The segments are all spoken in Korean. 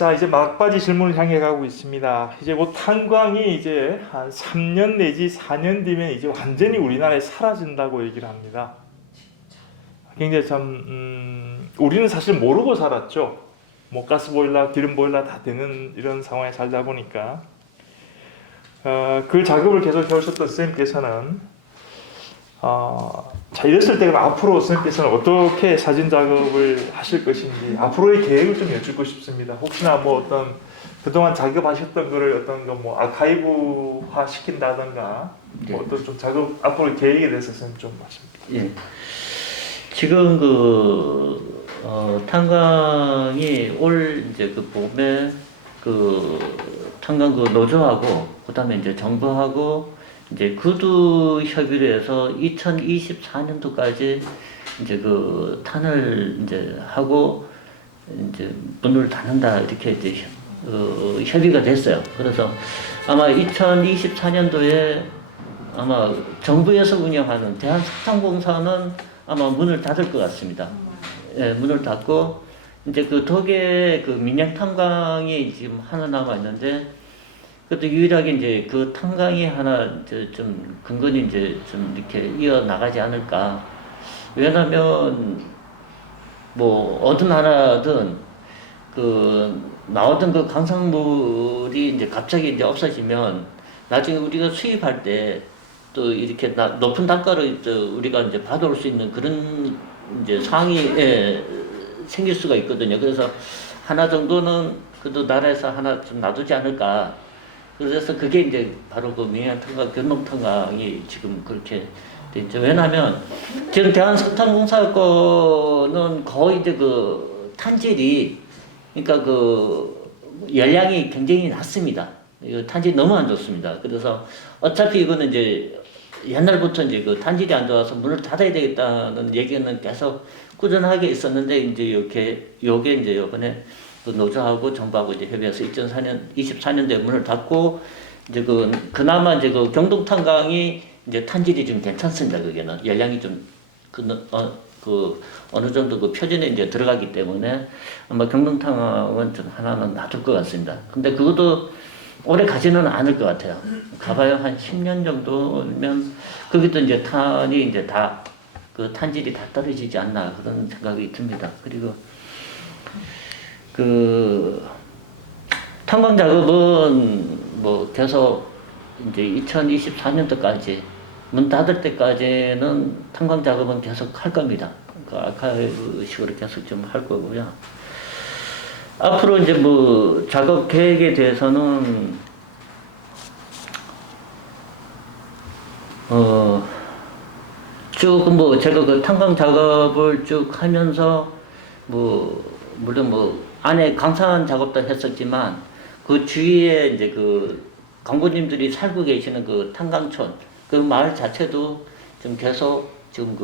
자, 이제 막바지 질문을 향해 가고 있습니다. 이제 곧 탄광이 이제 한 3년 내지 4년 뒤면 이제 완전히 우리나라에 사라진다고 얘기를 합니다. 굉장히 참, 우리는 사실 모르고 살았죠. 뭐 가스보일러, 기름보일러 다 되는 이런 상황에 살다 보니까. 그 작업을 계속 해오셨던 선생님께서는, 자, 이랬을 때 그럼 앞으로 선생님께서는 어떻게 사진 작업을 하실 것인지 앞으로의 계획을 좀 여쭙고 싶습니다. 혹시나 뭐 어떤 그동안 작업하셨던 거를 어떤 거 뭐 아카이브화 시킨다던가 네. 뭐 어떤 좀 작업 앞으로의 계획에 대해서 선생님 좀 말씀. 예. 지금 탄광이 올 이제 그 봄에 탄광 노조하고 그다음에 이제 정부하고 이제 구두 협의를 해서 2024년도까지 이제 탄을 이제 하고 이제 문을 닫는다 이렇게 이제 협의가 됐어요. 그래서 아마 2024년도에 아마 정부에서 운영하는 대한석탄공사는 아마 문을 닫을 것 같습니다. 예, 문을 닫고 이제 독일 민양 탄광이 지금 하나 남아 있는데 그것도 유일하게 이제 탄광이 하나 좀 근근히 이제 좀 이렇게 이어 나가지 않을까. 왜냐면 뭐 어느 나라든 나오던 강산물이 이제 갑자기 이제 없어지면 나중에 우리가 수입할 때 또 이렇게 높은 단가를 우리가 이제 받아올 수 있는 그런 이제 상황이 생길 수가 있거든요. 그래서 하나 정도는 그래도 나라에서 하나 좀 놔두지 않을까. 그래서 그게 이제 바로 민양탄광, 견농탄광이 지금 그렇게 돼 있죠. 왜냐하면 지금 대한석탄공사 거는 거의 이제 탄질이 그러니까 열량이 굉장히 낮습니다. 탄질이 너무 안 좋습니다. 그래서 어차피 이거는 이제 옛날부터 이제 탄질이 안 좋아서 문을 닫아야 되겠다는 얘기는 계속 꾸준하게 있었는데 이제 요게 이제 요번에 노조하고 정부하고 이제 협의해서 2024년도에 문을 닫고 이제 그나마 이제 경동탄광이 이제 탄질이 좀 괜찮습니다. 그게는 열량이 좀 어느 정도 표준에 이제 들어가기 때문에 아마 경동탄광은 좀 하나는 놔둘 것 같습니다. 근데 그것도 오래 가지는 않을 것 같아요. 가봐야 한 10년 정도면 거기도 이제 탄이 이제 다 탄질이 다 떨어지지 않나 그런 생각이 듭니다. 그리고 탄광 작업은 뭐 계속 이제 2024년도까지 문 닫을 때까지는 탄광 작업은 계속 할 겁니다. 아카이브식으로 계속 좀 할 거고요. 앞으로 이제 뭐 작업 계획에 대해서는 쭉 뭐 제가 탄광 작업을 쭉 하면서 뭐 물론 뭐 안에 강산 작업도 했었지만 그 주위에 이제 광부님들이 살고 계시는 탄광촌 마을 자체도 좀 계속 지금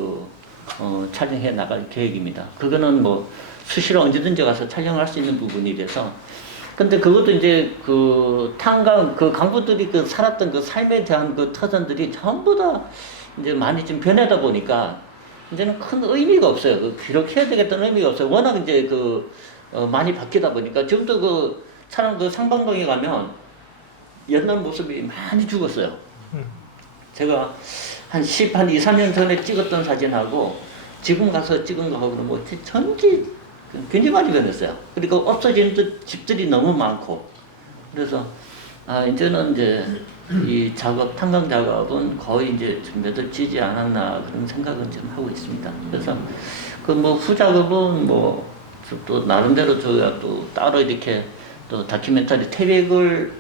촬영해 나갈 계획입니다. 그거는 뭐 수시로 언제든지 가서 촬영할 수 있는 부분이라서. 근데 그것도 이제 탄광 광부들이 살았던 삶에 대한 터전들이 전부 다 이제 많이 좀 변하다 보니까 이제는 큰 의미가 없어요. 기록해야 되겠다는 의미가 없어요. 워낙 이제 많이 바뀌다 보니까 지금도 촬영 상방동에 가면 옛날 모습이 많이 죽었어요. 제가 한 2, 3년 전에 찍었던 사진하고 지금 가서 찍은 거하고는 뭐 전지 굉장히 많이 변했어요. 그리고 없어진 집들이 너무 많고 그래서 이제는 이제 이 탄광 작업은 거의 이제 좀 몇을지지 않았나 그런 생각은 좀 하고 있습니다. 그래서 뭐 후작업은 뭐 또 나름대로 저희가 또 따로 이렇게 또 다큐멘터리 태백을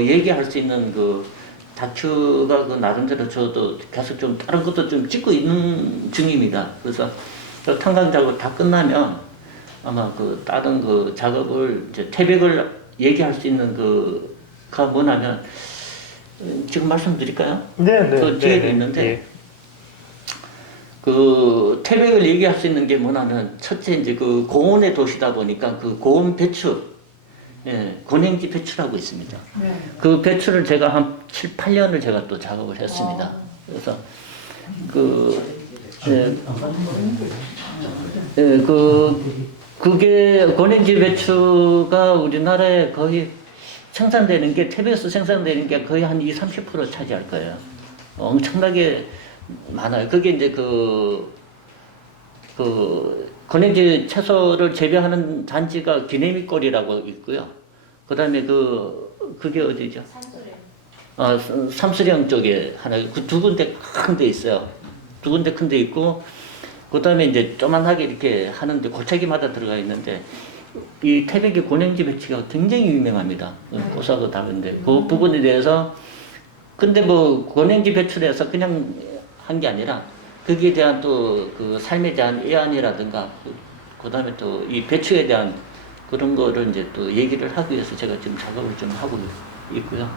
얘기할 수 있는 다큐가 나름대로 저도 계속 좀 다른 것도 좀 찍고 있는 중입니다. 그래서 탄광 작업 다 끝나면 아마 다른 작업을 이제 태백을 얘기할 수 있는 가 뭐냐면 지금 말씀드릴까요? 네. 뒤에도 있는데 네. 태백을 얘기할 수 있는 게 뭐냐면 첫째 이제 고온의 도시다 보니까 고온 배출, 고냉지 배출하고 있습니다. 네. 그 배출을 제가 한 7, 8년을 제가 또 작업을 했습니다. 그래서 그게 고랭지 배추가 우리나라에 거의 생산되는 게 태백에서 생산되는 게 거의 한 20-30% 차지할 거예요. 엄청나게 많아요. 그게 이제 그 고랭지 채소를 재배하는 단지가 기내미골이라고 있고요. 그다음에 그게 어디죠? 삼수령 쪽에 하나, 그 두 군데 큰 데 있어요. 두 군데 큰 데 있고, 그 다음에 이제 조만하게 이렇게 하는데, 고차기마다 들어가 있는데, 이 태백의 고랭지 배추가 굉장히 유명합니다. 고소하고 다른데. 그 부분에 대해서, 근데 뭐, 고랭지 배추에서 그냥 한 게 아니라, 거기에 대한 또 그 삶에 대한 애안이라든가, 그 다음에 또 이 배추에 대한 그런 거를 이제 또 얘기를 하기 위해서 제가 지금 작업을 좀 하고 있고요.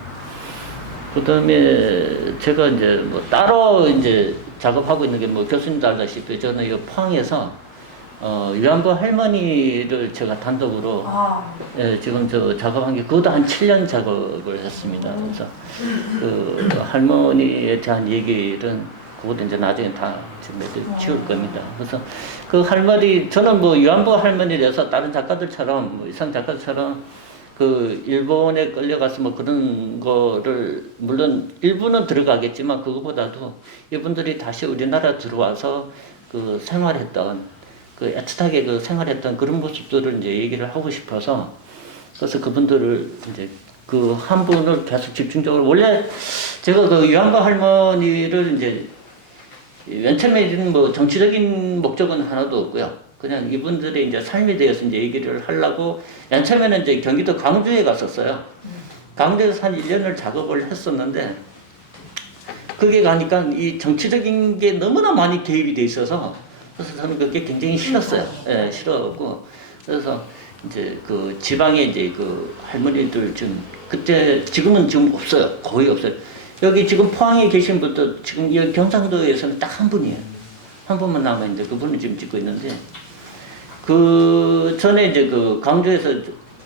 그 다음에 제가 이제 뭐 따로 이제 작업하고 있는 게 뭐 교수님도 알다시피 저는 이 포항에서 위안부 할머니를 제가 단독으로 예, 지금 저 작업한 게 그것도 한 7년 작업을 했습니다. 그래서 그 할머니에 대한 얘기는 그것도 이제 나중에 다 지금 지울 겁니다. 그래서 그 할머니 저는 뭐 위안부 할머니라서 다른 작가들처럼 뭐 이상 작가들처럼 그 일본에 끌려가서 뭐 그런 거를 물론 일부는 들어가겠지만 그거보다도 이분들이 다시 우리나라 들어와서 그 생활했던 그 애틋하게 그 생활했던 그런 모습들을 이제 얘기를 하고 싶어서 그래서 그분들을 이제 그 한 분을 계속 집중적으로 원래 제가 그 위안부 할머니를 이제 맨 처음에는 뭐 정치적인 목적은 하나도 없고요. 그냥 이분들의 이제 삶에 대해서 이제 얘기를 하려고, 맨 처음에는 이제 경기도 광주에 갔었어요. 광주에서 한 1년을 작업을 했었는데, 그게 가니까 이 정치적인 게 너무나 많이 개입이 돼 있어서, 그래서 저는 그게 굉장히 싫었어요. 예, 싫어하고. 그래서 이제 그 지방에 이제 그 할머니들 그때, 지금은 지금 없어요. 거의 없어요. 여기 지금 포항에 계신 분도 지금 이 경상도에서는 딱 한 분이에요. 한 분만 남아있는데, 그분을 지금 찍고 있는데, 그 전에 이제 그 광주에서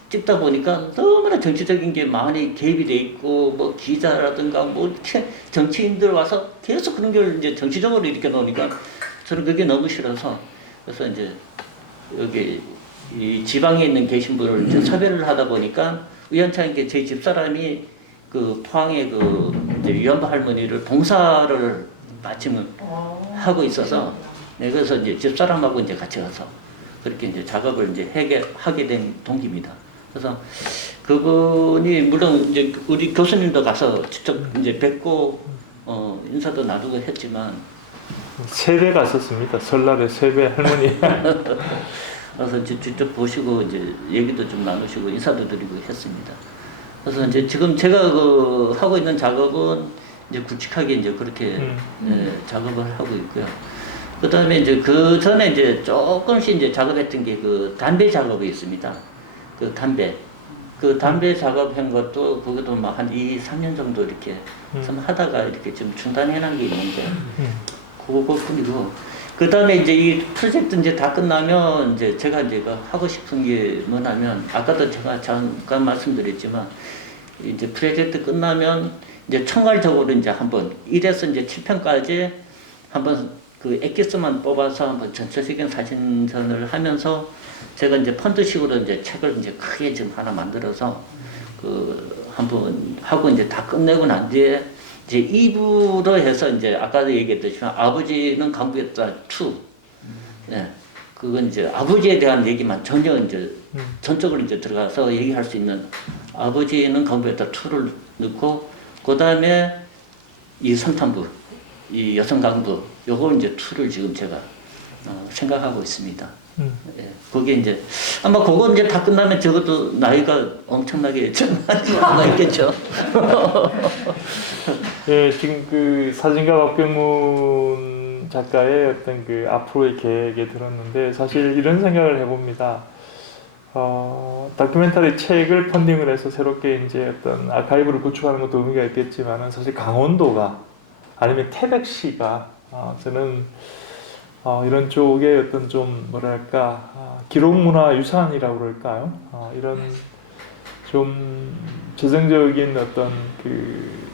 찍다 보니까 너무나 정치적인 게 많이 개입이 돼 있고 뭐 기자라든가 뭐 이렇게 정치인들 와서 계속 그런 걸 이제 정치적으로 이렇게 놓으니까 저는 그게 너무 싫어서 그래서 이제 여기 이 지방에 있는 계신 분을 이제 섭외를 하다 보니까 우연찮게 제 집사람이 그 포항에 그 이제 위안부 할머니를 봉사를 마침 하고 있어서 네, 그래서 이제 집사람하고 이제 같이 가서 그렇게 이제 작업을 이제 하게 된 동기입니다. 그래서 그분이 물론 이제 우리 교수님도 가서 직접 이제 뵙고 인사도 나누고 했지만 세배 갔었습니다. 설날에 세배 할머니. 그래서 이제 직접 보시고 이제 얘기도 좀 나누시고 인사도 드리고 했습니다. 그래서 이제 지금 제가 그 하고 있는 작업은 이제 굵직하게 이제 그렇게 예, 작업을 하고 있고요. 그 다음에 이제 그 전에 이제 조금씩 이제 작업했던 게 그 담배 작업이 있습니다. 그 담배 작업한 것도 그것도 막 한 2-3년 정도 이렇게 좀 하다가 이렇게 좀 중단해 놓은 게 있는데 그거뿐이고 그 다음에 이제 이 프로젝트 이제 다 끝나면 이제 제가 이제 하고 싶은 게 뭐냐면 아까도 제가 잠깐 말씀드렸지만 이제 프로젝트 끝나면 이제 총괄적으로 이제 한번 1에서 이제 7편까지 한번 그 엑기스만 뽑아서 한번 전체적인 사진전을 하면서 제가 이제 펀드식으로 이제 책을 이제 크게 지금 하나 만들어서 그 한번 하고 이제 다 끝내고 난 뒤에 이제 2부로 해서 이제 아까도 얘기했듯이 아버지는 강구했다 2. 네. 그건 이제 아버지에 대한 얘기만 전혀 이제 전적으로 이제 들어가서 얘기할 수 있는 아버지는 강구했다 2를 넣고 그 다음에 이 성탄부, 이 여성 강부 요걸 이제 2를 지금 제가 생각하고 있습니다. 예, 그게 이제 아마 그거 이제 다 끝나면 적어도 나이가 엄청나게 많이 있겠죠. 예, 지금 그 사진가 박병문 작가의 어떤 그 앞으로의 계획에 들었는데 사실 이런 생각을 해봅니다. 다큐멘터리 책을 펀딩을 해서 새롭게 이제 어떤 아카이브를 구축하는 것도 의미가 있겠지만은 사실 강원도가 아니면 태백시가 저는 이런 쪽에 어떤 좀 뭐랄까 기록문화유산이라고 그럴까요? 이런 좀 재정적인 어떤 그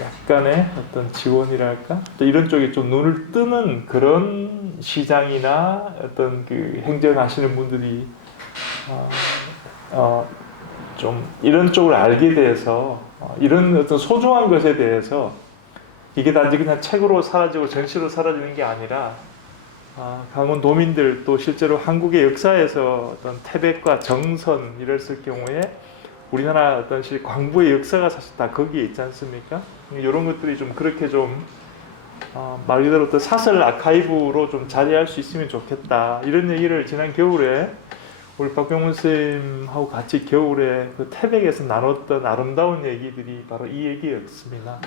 약간의 어떤 지원이랄까 또 이런 쪽에 좀 눈을 뜨는 그런 시장이나 어떤 그 행정하시는 분들이 좀 이런 쪽을 알게 돼서 이런 어떤 소중한 것에 대해서 이게 단지 그냥 책으로 사라지고 전시로 사라지는 게 아니라 강원도민들 또 실제로 한국의 역사에서 어떤 태백과 정선 이랬을 경우에 우리나라 어떤 광부의 역사가 사실 다 거기에 있지 않습니까? 이런 것들이 좀 그렇게 좀 말 그대로 또 사설 아카이브로 좀 자리할 수 있으면 좋겠다 이런 얘기를 지난 겨울에 우리 박병문 선생님하고 같이 겨울에 그 태백에서 나눴던 아름다운 얘기들이 바로 이 얘기였습니다.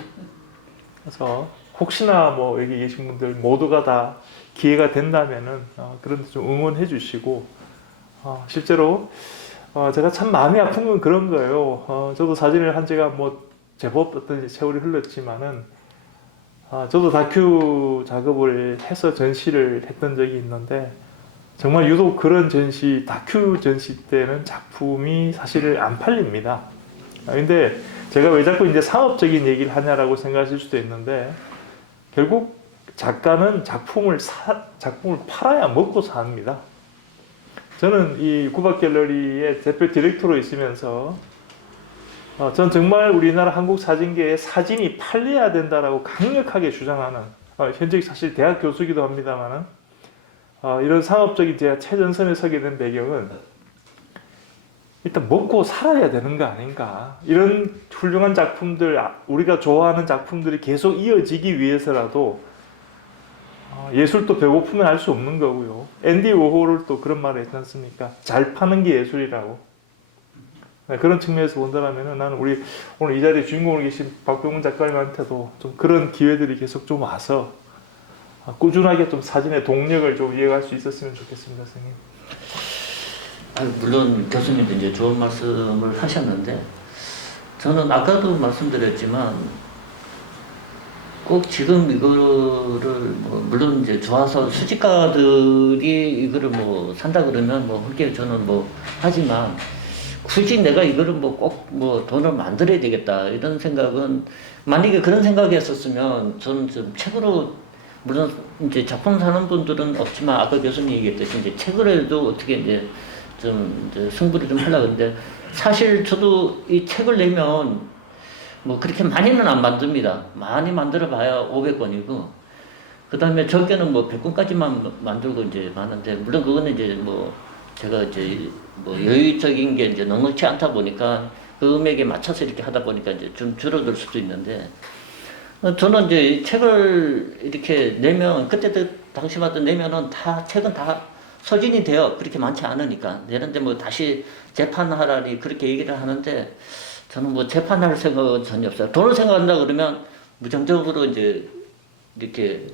그래서 혹시나 뭐 여기 계신 분들 모두가 다 기회가 된다면은 그런 데 좀 응원해 주시고 실제로 제가 참 마음이 아픈 건 그런 거예요. 저도 사진을 한 지가 뭐 제법 어떤 세월이 흘렀지만은 저도 다큐 작업을 해서 전시를 했던 적이 있는데 정말 유독 그런 전시, 다큐 전시 때는 작품이 사실 안 팔립니다. 근데 제가 왜 자꾸 이제 상업적인 얘기를 하냐라고 생각하실 수도 있는데 결국 작가는 작품을 팔아야 먹고 삽니다. 저는 이 구박갤러리의 대표 디렉터로 있으면서 전 정말 우리나라 한국 사진계의 사진이 팔려야 된다라고 강력하게 주장하는 현직 사실 대학 교수기도 합니다만은 이런 상업적인 제가 최전선에 서게 된 배경은 일단 먹고 살아야 되는 거 아닌가. 이런 훌륭한 작품들, 우리가 좋아하는 작품들이 계속 이어지기 위해서라도 예술도 배고프면 할 수 없는 거고요. 앤디 워홀을 또 그런 말을 했지 않습니까? 잘 파는 게 예술이라고. 그런 측면에서 본다면 나는 우리 오늘 이 자리에 주인공으로 계신 박병문 작가님한테도 좀 그런 기회들이 계속 좀 와서 꾸준하게 좀 사진의 동력을 좀 이어갈 수 있었으면 좋겠습니다, 선생님. 물론 교수님도 이제 좋은 말씀을 하셨는데 저는 아까도 말씀드렸지만 꼭 지금 이거를 물론 이제 좋아서 수집가들이 이거를 산다 그러면 그렇게 저는 하지만 굳이 내가 이거를 꼭 돈을 만들어야 되겠다 이런 생각은 만약에 그런 생각이었었으면 저는 좀 책으로 물론 이제 작품 사는 분들은 없지만 아까 교수님이 얘기했듯이 이제 책으로도 어떻게 이제 좀 이제 승부를 좀 하려고 하는데 사실 저도 이 책을 내면 그렇게 많이는 안 만듭니다. 많이 만들어 봐야 500권이고 그 다음에 적게는 100권까지만 만들고 이제 많은데 물론 그거는 이제 제가 이제 여유적인 게 이제 넉넉치 않다 보니까 그 금액에 맞춰서 이렇게 하다 보니까 이제 좀 줄어들 수도 있는데 저는 이제 책을 이렇게 내면 그때 당시마다 내면은 다 책은 다 소진이 돼요. 그렇게 많지 않으니까 내는데 다시 재판하라니 그렇게 얘기를 하는데 저는 재판할 생각은 전혀 없어요. 돈을 생각한다 그러면 무정적으로 이제 이렇게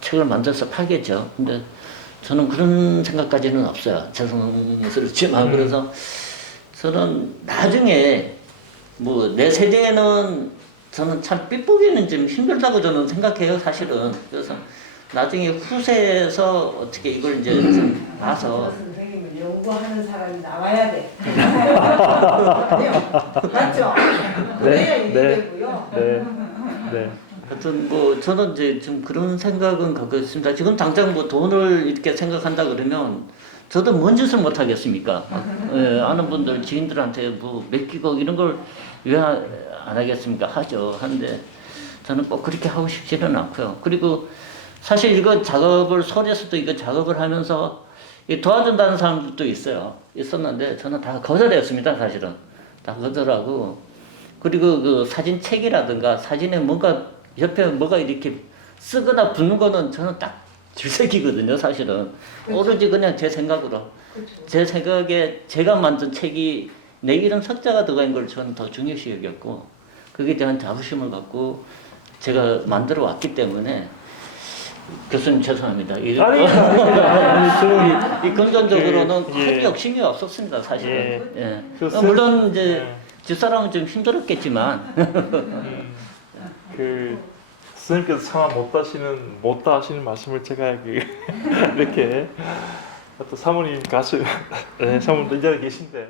책을 만들어서 팔겠죠. 근데 저는 그런 생각까지는 없어요. 죄송스럽지만 그래서 저는 나중에 내 세대에는 저는 참 삐뿌기는 좀 힘들다고 저는 생각해요, 사실은. 그래서 나중에 후세에서 어떻게 이걸 이제 좀 봐서 선생님은 연구하는 사람이 나와야 돼. 맞죠? 그래야 이게 되고요. 네. 하여튼 저는 이제 좀 그런 생각은 갖고 있습니다. 지금 당장 돈을 이렇게 생각한다 그러면 저도 뭔 짓을 못 하겠습니까? 아는 분들 지인들한테 맡기고 이런 걸 왜 안 하겠습니까? 하죠. 하는데 저는 꼭 그렇게 하고 싶지는 않고요. 그리고 사실 이거 작업을 서울에서도 이거 작업을 하면서 도와준다는 사람들도 있었는데 저는 다 거절했습니다. 사실은 다 거절하고 그리고 그 사진 책이라든가 사진에 뭔가 옆에 뭐가 이렇게 쓰거나 붙는 거는 저는 딱 질색이거든요. 사실은 그렇죠. 오로지 그냥 제 생각으로 그렇죠. 제 생각에 제가 만든 책이 내 이름 석자가 들어간 걸 저는 더 중요시 여겼고 거기에 대한 자부심을 갖고 제가 만들어 왔기 때문에 교수님 죄송합니다. 이 금전적으로는 큰 욕심이 없었습니다. 사실은. 물론 이제 집사람은 좀 힘들었겠지만 스님께서 차마 못다 하시는 말씀을 제가 이렇게 또 사모님 사모님도 이 자리에 계신데